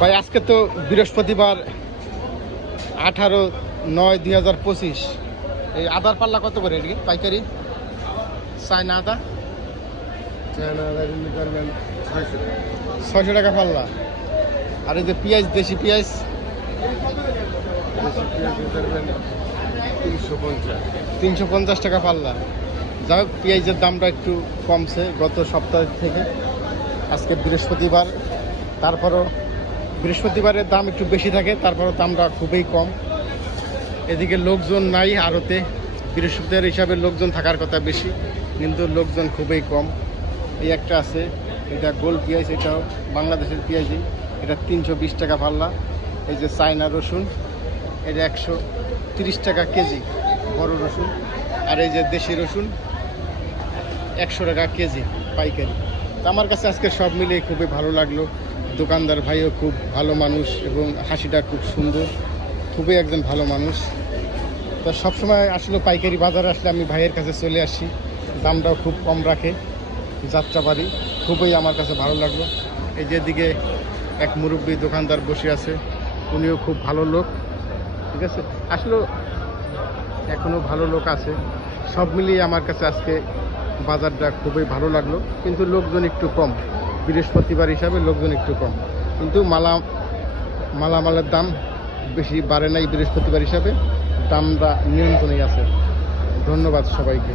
ভাই আজকে তো বৃহস্পতিবার 18/9/2025। এই আদার পাল্লা কত করে এটি পাইকারি? চায়না আদা 600 টাকা পাল্লা। আর এই যে পেঁয়াজ, দেশি পেঁয়াজ 350 টাকা পাল্লা। যাই হোক, পেঁয়াজের দামটা একটু কমছে গত সপ্তাহ থেকে। আজকে বৃহস্পতিবার, তারপরও বৃহস্পতিবারের দাম একটু বেশি থাকে, তারপরও দামটা খুবই কম। এদিকে লোকজন নাই আড়তে। বৃহস্পতিবার হিসাবে লোকজন থাকার কথা বেশি, কিন্তু লোকজন খুবই কম। এই একটা আছে, এটা গোল পেঁয়াজ, এটাও বাংলাদেশের পেঁয়াজই। এটা 320 টাকা পাল্লা। এই যে চায়না রসুন, এটা 130 টাকা কেজি বড় রসুন। আর এই যে দেশি রসুন 100 টাকা কেজি পাইকারি। তো আমার কাছে আজকে সব মিলিয়ে খুবই ভালো লাগলো। দোকানদার ভাইও খুব ভালো মানুষ এবং হাসিটা খুব সুন্দর, খুবই একজন ভালো মানুষ। তো সবসময় আসলে পাইকারি বাজারে আসলে আমি ভাইয়ের কাছে চলে আসি, দামটাও খুব কম রাখে। যাত্রাবাড়ি খুবই আমার কাছে ভালো লাগলো। এই যে দিকে এক মুরব্বী দোকানদার বসে আছে, উনিও খুব ভালো লোক। ঠিক আছে, আসলে এখনও ভালো লোক আছে। সব মিলিয়ে আমার কাছে আজকে বাজারটা খুবই ভালো লাগলো, কিন্তু লোকজন একটু কম। বৃহস্পতিবার হিসাবে লোকজন একটু কম, কিন্তু মালামালের দাম বেশি বাড়ে নাই। বৃহস্পতিবার হিসাবে দামটা নিয়ন্ত্রণেই আছে। ধন্যবাদ সবাইকে।